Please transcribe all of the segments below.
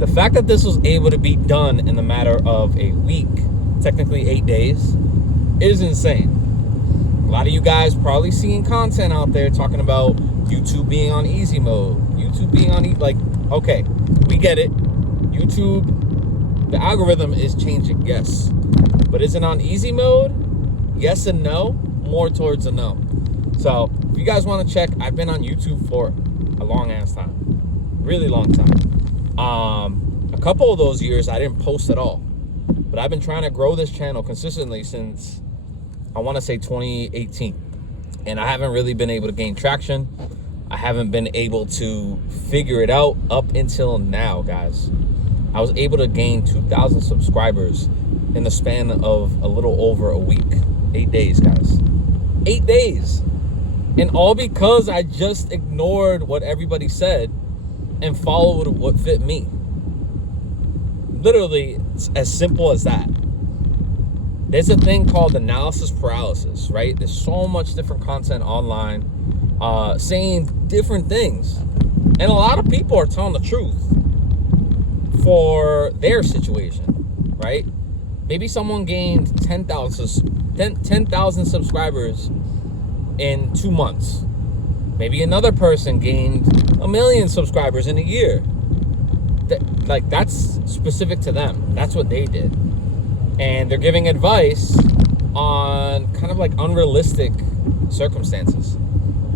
The fact that this was able to be done in the matter of a week, technically 8 days, is insane. A lot of you guys probably seeing content out there talking about YouTube being on easy mode, YouTube being on okay, we get it. YouTube, the algorithm is changing, yes, but is it on easy mode? Yes and no. More towards a no. So if you guys want to check, I've been on YouTube for a long ass time, really long time. A couple of those years I didn't post at all, but I've been trying to grow this channel consistently since, I want to say, 2018, and I haven't really been able to gain traction. I haven't been able to figure it out up until now, guys. I was able to gain 2,000 subscribers in the span of a little over a week. 8 days, guys. 8 days. And all because I just ignored what everybody said and followed what fit me. Literally, it's as simple as that. There's a thing called analysis paralysis, right? There's so much different content online saying different things. And a lot of people are telling the truth for their situation, right? Maybe someone gained 10,000 subscribers in 2 months. Maybe another person gained 1 million subscribers in a year. That's specific to them. That's what they did. And they're giving advice on kind of like unrealistic circumstances.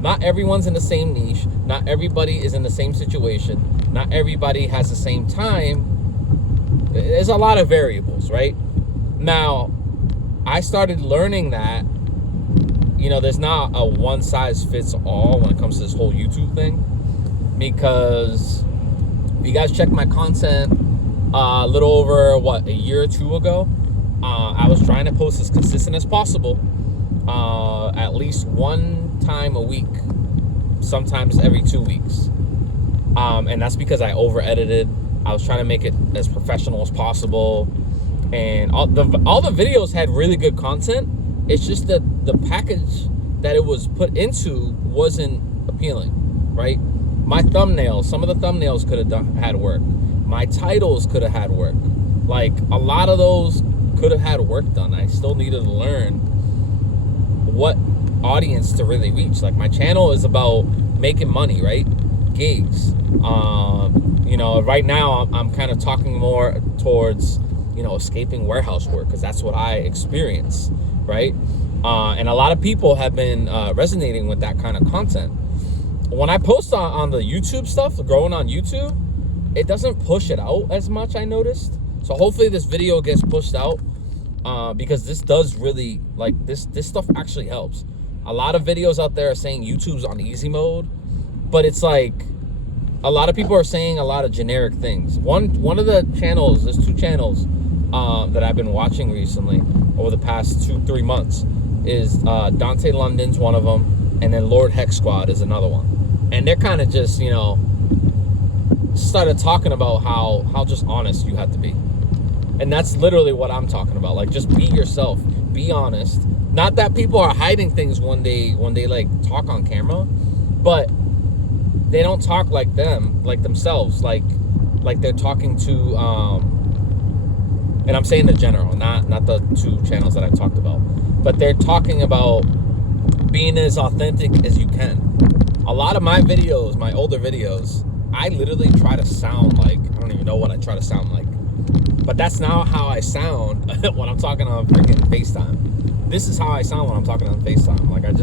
Not everyone's in the same niche. Not everybody is in the same situation. Not everybody has the same time. There's a lot of variables, right? Now, I started learning that, there's not a one size fits all when it comes to this whole YouTube thing. Because if you guys check my content a little over, a year or two ago, I was trying to post as consistent as possible, at least one time a week, sometimes every 2 weeks. And that's because I over edited. I was trying to make it as professional as possible. And all the videos had really good content. It's just that the package that it was put into wasn't appealing, right? My thumbnails, some of the thumbnails could have had work. My titles could have had work. Like, a lot of those could have had work done. I still needed to learn what audience to really reach. Like, my channel is about making money, right? Gigs. Right now I'm kind of talking more towards, escaping warehouse work, because that's what I experience, right? And a lot of people have been resonating with that kind of content. When I post on the YouTube stuff, growing on YouTube, it doesn't push it out as much, I noticed. So hopefully this video gets pushed out, because this does really, this stuff actually helps. A lot of videos out there are saying YouTube's on easy mode, but it's like, a lot of people are saying a lot of generic things. One of the channels, there's 2 channels that I've been watching recently over the past 2-3 months, is Dante London's one of them, and then Lord Hex Squad is another one. And they're kind of just, started talking about how just honest you have to be. And that's literally what I'm talking about. Like, just be yourself, be honest. Not that people are hiding things when they talk on camera, but they don't talk like themselves, like they're talking to, and I'm saying the general, not the 2 channels that I talked about, but they're talking about being as authentic as you can. A lot of my videos, my older videos, I literally try to sound like, I don't even know what I try to sound like, but that's not how I sound when I'm talking on freaking FaceTime. This is how I sound when I'm talking on FaceTime. Like, I'm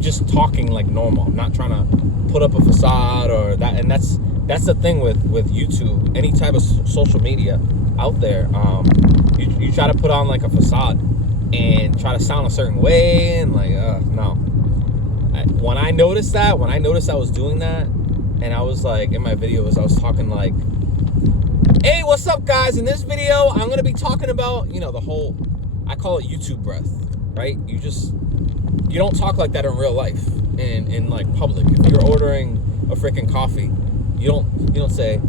just talking like normal. I'm not trying to put up a facade or that. And that's the thing with YouTube, any type of social media out there. You try to put on like a facade and try to sound a certain way, and no. When I noticed I was doing that, and I was like, in my videos, I was talking like, hey, what's up, guys? In this video, I'm going to be talking about, the whole, I call it YouTube breath, right? You don't talk like that in real life, in like public. If you're ordering a freaking coffee, you don't say,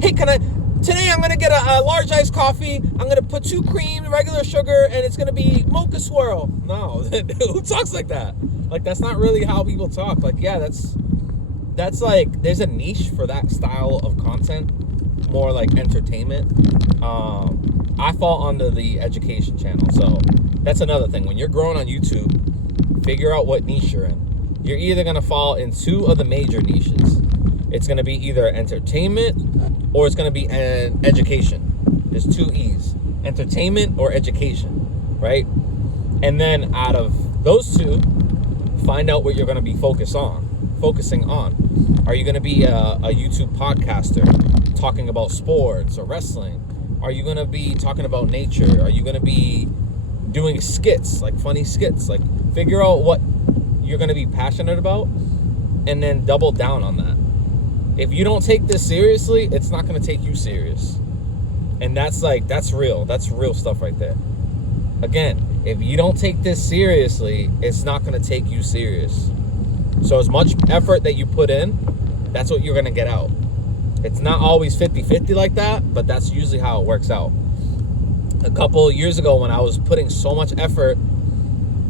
hey, today I'm going to get a large iced coffee. I'm going to put 2 cream, regular sugar, and it's going to be mocha swirl. No, who talks like that? Like, that's not really how people talk. Like, yeah, that's like, there's a niche for that style of content, more like entertainment. I fall under the education channel. So that's another thing. When you're growing on YouTube, figure out what niche you're in. You're either going to fall in two of the major niches. It's going to be either entertainment or it's going to be an education. There's two E's, entertainment or education, right? And then out of those two, find out what you're going to be focusing on. Are you going to be a YouTube podcaster talking about sports or wrestling? Are you going to be talking about nature? Are you going to be doing skits, like funny skits? Like, figure out what you're going to be passionate about and then double down on that. If you don't take this seriously, it's not going to take you serious. And that's real. That's real stuff right there. Again, if you don't take this seriously, it's not going to take you serious. So as much effort that you put in, that's what you're going to get out. It's not always 50-50 like that, but that's usually how it works out. A couple of years ago, when I was putting so much effort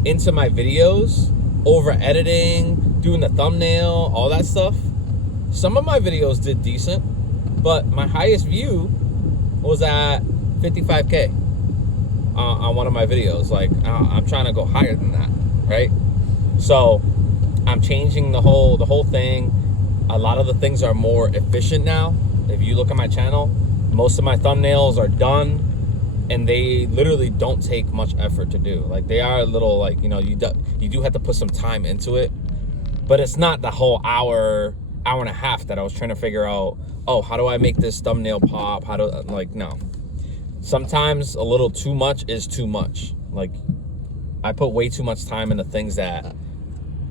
into my videos, over editing, doing the thumbnail, all that stuff, some of my videos did decent, but my highest view was at 55K on one of my videos. Like, I'm trying to go higher than that, right? So I'm changing the whole thing. A lot of the things are more efficient now. If you look at my channel, most of my thumbnails are done, and they literally don't take much effort to do. Like, they are a little, like, you know, you do have to put some time into it, but it's not the whole hour and a half that I was trying to figure out, oh, how do I make this thumbnail pop? No. Sometimes a little too much is too much. Like, I put way too much time into things that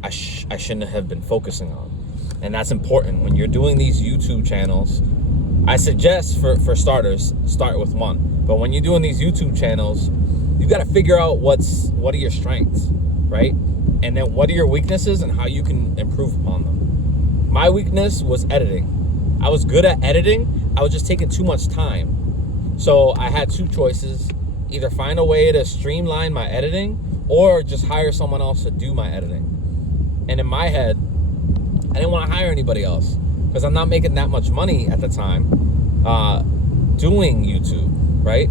I shouldn't have been focusing on. And that's important. When you're doing these YouTube channels, I suggest for starters, start with one. But when you're doing these YouTube channels, you got to figure out what are your strengths, right? And then what are your weaknesses and how you can improve upon them. My weakness was editing. I was good at editing. I was just taking too much time. So I had two choices: either find a way to streamline my editing or just hire someone else to do my editing. And in my head, I didn't want to hire anybody else because I'm not making that much money at the time doing YouTube, right?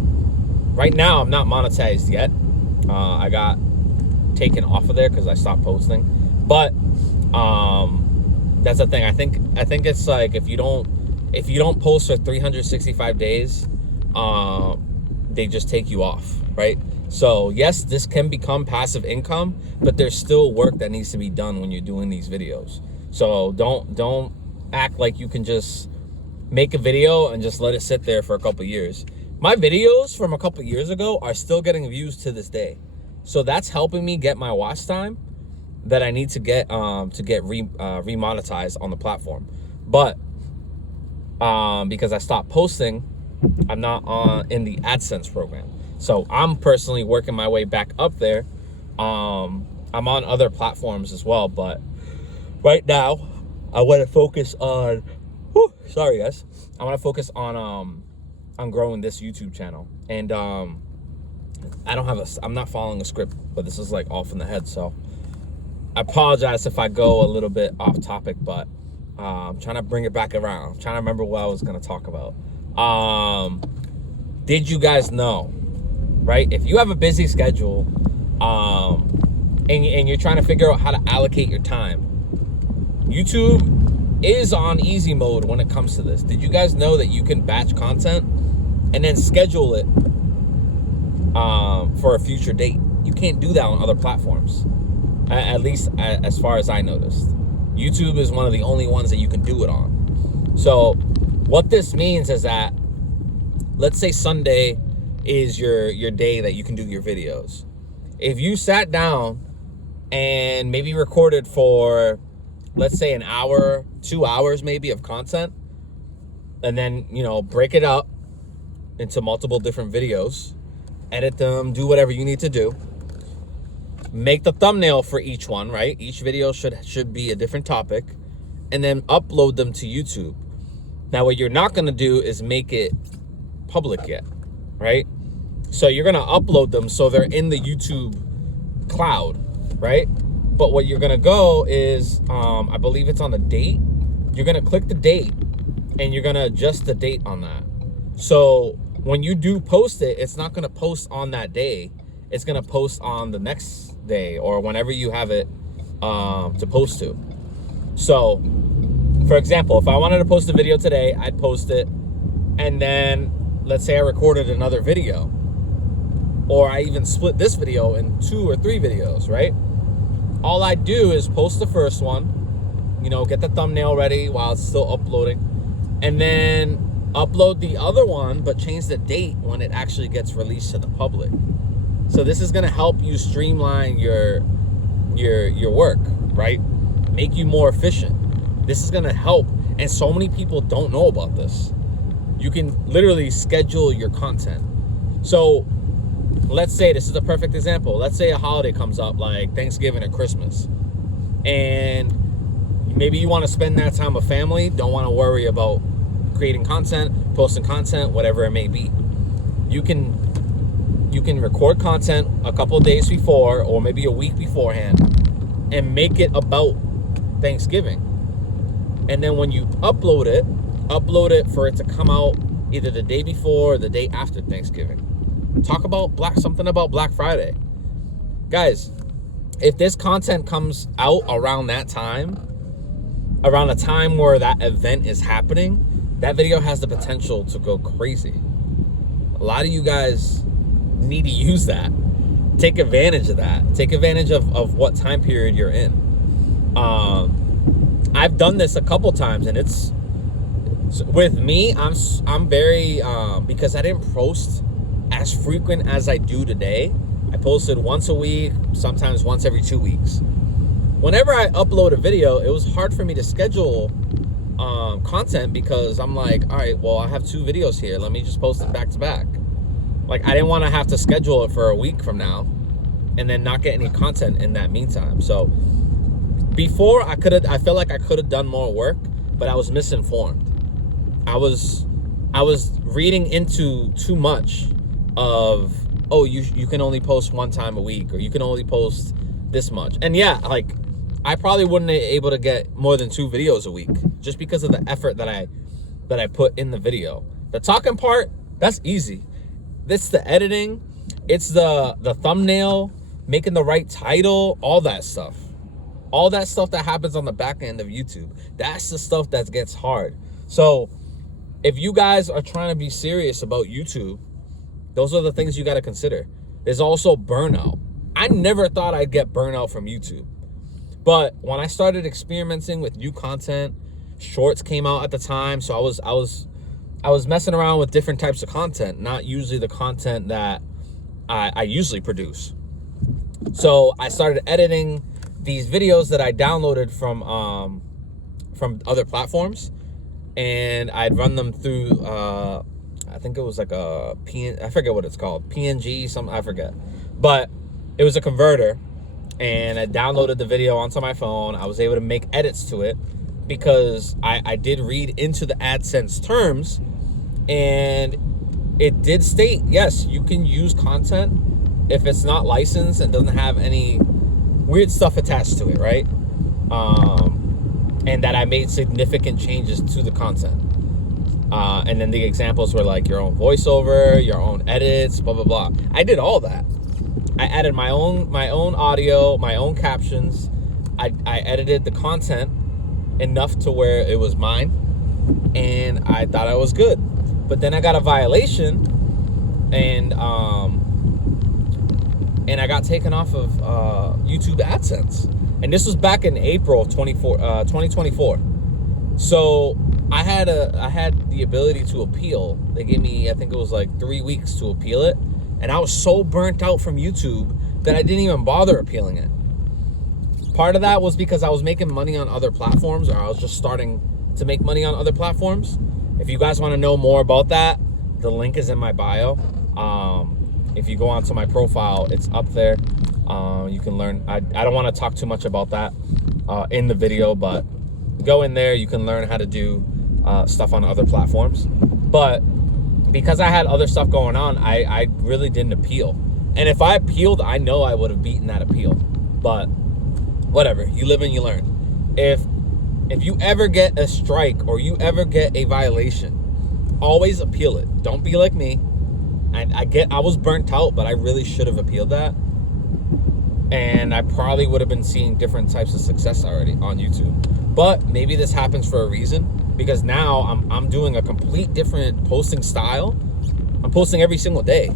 Right now, I'm not monetized yet. I got taken off of there because I stopped posting. But that's the thing. I think it's like if you don't post for 365 days, they just take you off, right? So yes, this can become passive income, but there's still work that needs to be done when you're doing these videos. So don't act like you can just make a video and just let it sit there for a couple years. My videos from a couple years ago are still getting views to this day. So that's helping me get my watch time that I need to get remonetized on the platform. But because I stopped posting, I'm not in the AdSense program. So I'm personally working my way back up there. I'm on other platforms as well, but right now I want to focus on sorry guys. I want to focus on growing this YouTube channel. And I'm not following a script, but this is like off in the head, so I apologize if I go a little bit off topic, but I'm trying to bring it back around. I'm trying to remember what I was going to talk about. Did you guys know, right? If you have a busy schedule and you're trying to figure out how to allocate your time, YouTube is on easy mode when it comes to this. Did you guys know that you can batch content and then schedule it for a future date? You can't do that on other platforms, at least as far as I noticed. YouTube is one of the only ones that you can do it on. So what this means is that, let's say Sunday is your day that you can do your videos. If you sat down and maybe recorded for, let's say, an hour, 2 hours maybe of content, and then, break it up into multiple different videos, edit them, do whatever you need to do, make the thumbnail for each one, right? Each video should be a different topic, and then upload them to YouTube. Now, what you're not going to do is make it public yet, right? So you're going to upload them so they're in the YouTube cloud, right? But what you're going to go is, I believe it's on the date. you're going to click the date and you're going to adjust the date on that. So when you do post it, it's not going to post on that day. It's going to post on the next day or whenever you have it to post to. So, for example, if I wanted to post a video today, I'd post it. And then let's say I recorded another video, or I even split this video in 2 or 3 videos, right? All I do is post the first one, get the thumbnail ready while it's still uploading, and then upload the other one, but change the date when it actually gets released to the public. So this is gonna help you streamline your work, right? Make you more efficient. This is gonna help, and so many people don't know about this. You can literally schedule your content. So let's say, this is a perfect example. Let's say a holiday comes up like Thanksgiving or Christmas, and maybe you want to spend that time with family, don't want to worry about creating content, posting content, whatever it may be. You can record content a couple of days before or maybe a week beforehand and make it about Thanksgiving. And then when you upload it for it to come out either the day before or the day after Thanksgiving. Talk about something about Black Friday. Guys, if this content comes out around that time, around a time where that event is happening, that video has the potential to go crazy. A lot of you guys need to use that. Take advantage of that. Take advantage of what time period you're in. I've done this a couple times, and it's with me. I'm very because I didn't post as frequent as I do today. I posted once a week, sometimes once every 2 weeks. Whenever I upload a video, it was hard for me to schedule content because I'm like, all right, well, I have 2 videos here. Let me just post it back to back. Like, I didn't want to have to schedule it for a week from now and then not get any content in that meantime. So before I felt like I could have done more work, but I was misinformed. I was reading into too much of, oh, you can only post 1 time a week, or you can only post this much. And yeah, like, I probably wouldn't be able to get more than 2 videos a week just because of the effort that I put in the video. The talking part, that's easy. It's the editing, it's the thumbnail, making the right title, all that stuff. All that stuff that happens on the back end of YouTube. That's the stuff that gets hard. So if you guys are trying to be serious about YouTube, those are the things you got to consider. There's also burnout. I never thought I'd get burnout from YouTube. But when I started experimenting with new content, shorts came out at the time. So I was messing around with different types of content, not usually the content that I usually produce. So I started editing these videos that I downloaded from other platforms, and I'd run them through, I think it was like I forget what it's called, PNG, something, I forget. But it was a converter, and I downloaded the video onto my phone. I was able to make edits to it because I did read into the AdSense terms, and it did state, yes, you can use content if it's not licensed and doesn't have any weird stuff attached to it, right? And that I made significant changes to the content. And then the examples were like your own voiceover, your own edits, blah, blah, blah. I did all that. I added my own audio, my own captions. I edited the content enough to where it was mine, and I thought I was good. But then I got a violation, and I got taken off of YouTube AdSense. And this was back in April of 2024. So I had the ability to appeal. They gave me, I think it was like 3 weeks to appeal it. And I was so burnt out from YouTube that I didn't even bother appealing it. Part of that was because I was making money on other platforms, or I was just starting to make money on other platforms. If you guys want to know more about that, the link is in my bio. If you go onto my profile, it's up there. You can learn. I don't want to talk too much about that in the video, but go in there. You can learn how to do stuff on other platforms. But because I had other stuff going on, I really didn't appeal. And if I appealed, I know I would have beaten that appeal. But whatever, you live and you learn. If If you ever get a strike or you ever get a violation, always appeal it. Don't be like me. I was burnt out, but I really should have appealed that. And I probably would have been seeing different types of success already on YouTube. But maybe this happens for a reason, because now I'm doing a complete different posting style. I'm posting every single day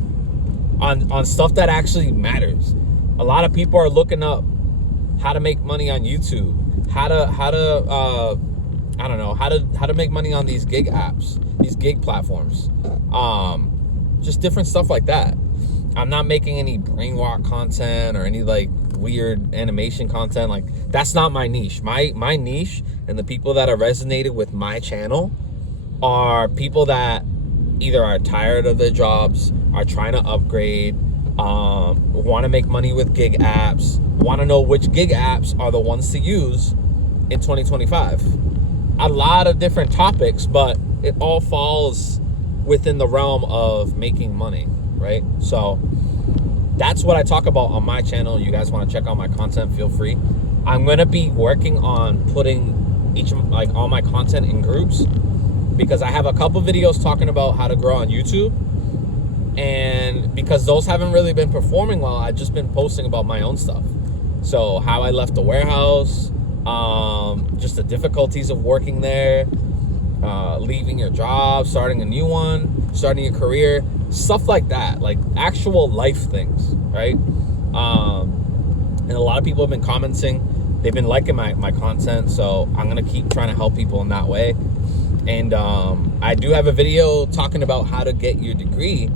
on stuff that actually matters. A lot of people are looking up how to make money on YouTube, how to make money on these gig apps, these gig platforms, just different stuff like that. I'm not making any brainwalk content or any like weird animation content. Like, that's not my niche. My niche and the people that are resonated with my channel are people that either are tired of their jobs, are trying to upgrade, want to make money with gig apps, want to know which gig apps are the ones to use in 2025. A lot of different topics, but it all falls within the realm of making money, right? So that's what I talk about on my channel. You guys want to check out my content, feel free. I'm going to be working on putting all my content in groups, because I have a couple videos talking about how to grow on YouTube. And because those haven't really been performing well, I've just been posting about my own stuff. So how I left the warehouse, just the difficulties of working there, leaving your job, starting a new one, starting your career, stuff like that, like actual life things, right? And a lot of people have been commenting. They've been liking my content, so I'm going to keep trying to help people in that way. And I do have a video talking about how to get your degree.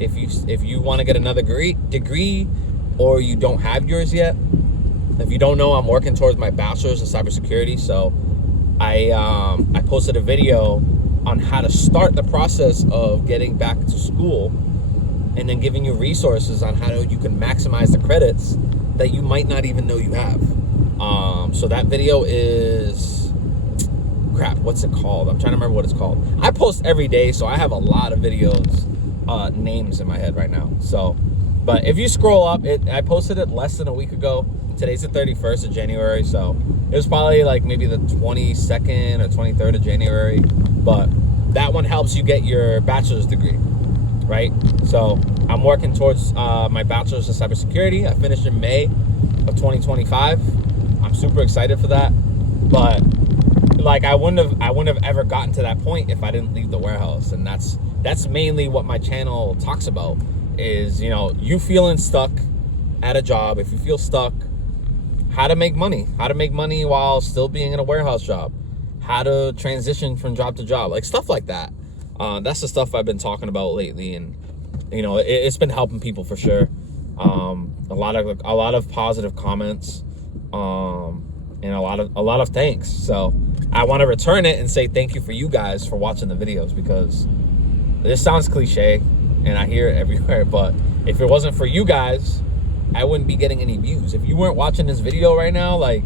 If you want to get another degree or you don't have yours yet. If you don't know, I'm working towards my bachelor's in cybersecurity. So I posted a video on how to start the process of getting back to school, and then giving you resources on how you can maximize the credits that you might not even know you have. So that video is, crap, what's it called? I'm trying to remember what it's called. I post every day, so I have a lot of videos, names in my head right now. So, but if you scroll up, I posted it less than a week ago. Today's the 31st of January, so it was probably like maybe the 22nd or 23rd of January. But that one helps you get your bachelor's degree, right? So I'm working towards my bachelor's in cybersecurity. I finished in May of 2025. I'm super excited for that. But like, I wouldn't have ever gotten to that point if I didn't leave the warehouse. And that's mainly what my channel talks about, is, you know, you feeling stuck at a job. If you feel stuck, how to make money while still being in a warehouse job, how to transition from job to job, like stuff like that. That's the stuff I've been talking about lately, and you know, it's been helping people for sure. A lot of positive comments, and a lot of thanks. So I want to return it and say thank you for you guys for watching the videos, because this sounds cliche and I hear it everywhere, but if it wasn't for you guys, I wouldn't be getting any views. If you weren't watching this video right now, like,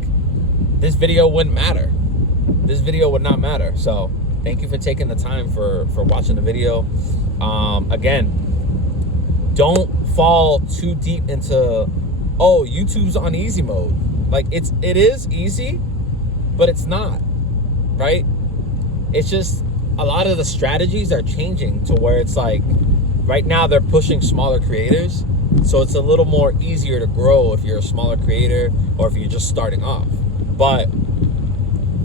this video wouldn't matter. This video would not matter. So thank you for taking the time for watching the video. Again, don't fall too deep into, oh, YouTube's on easy mode. Like, it is easy, but it's not, right? It's just a lot of the strategies are changing to where it's like, right now they're pushing smaller creators. So it's a little more easier to grow if you're a smaller creator or if you're just starting off. But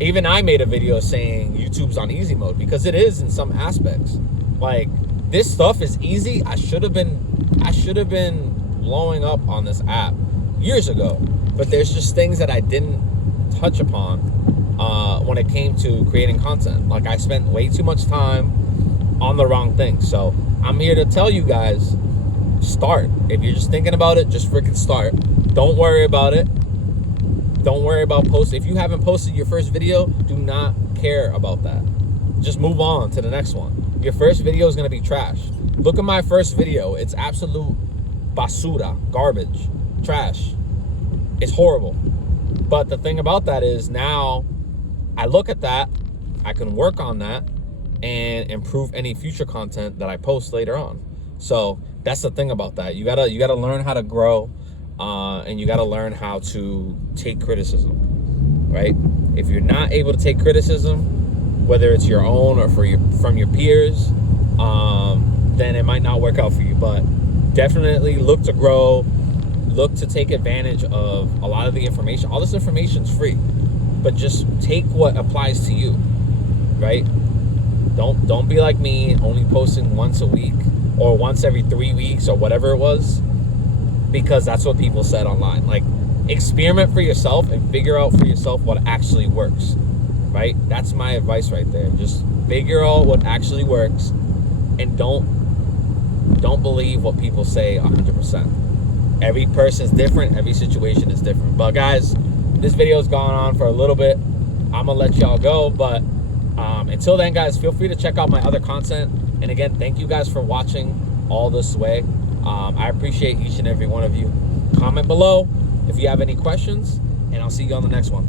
even I made a video saying YouTube's on easy mode, because it is in some aspects. Like, this stuff is easy. I should have been blowing up on this app years ago, but there's just things that I didn't touch upon when it came to creating content. Like, I spent way too much time on the wrong things. So I'm here to tell you guys, start. If you're just thinking about it, just freaking start. Don't worry about it. Don't worry about posting. If you haven't posted your first video, do not care about that. Just move on to the next one. Your first video is going to be trash. Look at my first video. It's absolute basura, garbage, trash. It's horrible. But the thing about that is, now I look at that, I can work on that and improve any future content that I post later on. So that's the thing about that. You gotta learn how to grow, and you gotta learn how to take criticism, right? If you're not able to take criticism, whether it's your own or from your peers, then it might not work out for you. But definitely look to grow, look to take advantage of a lot of the information. All this information is free, but just take what applies to you, right? Don't be like me, only posting once a week or once every 3 weeks or whatever it was, because that's what people said online. Like, experiment for yourself and figure out for yourself what actually works, right? That's my advice right there. Just figure out what actually works, and don't believe what people say 100%. Every person's different. Every situation is different. But guys, this video's gone on for a little bit. I'm gonna let y'all go, but until then, guys, feel free to check out my other content. And again, thank you guys for watching all this way. I appreciate each and every one of you. Comment below if you have any questions, and I'll see you on the next one.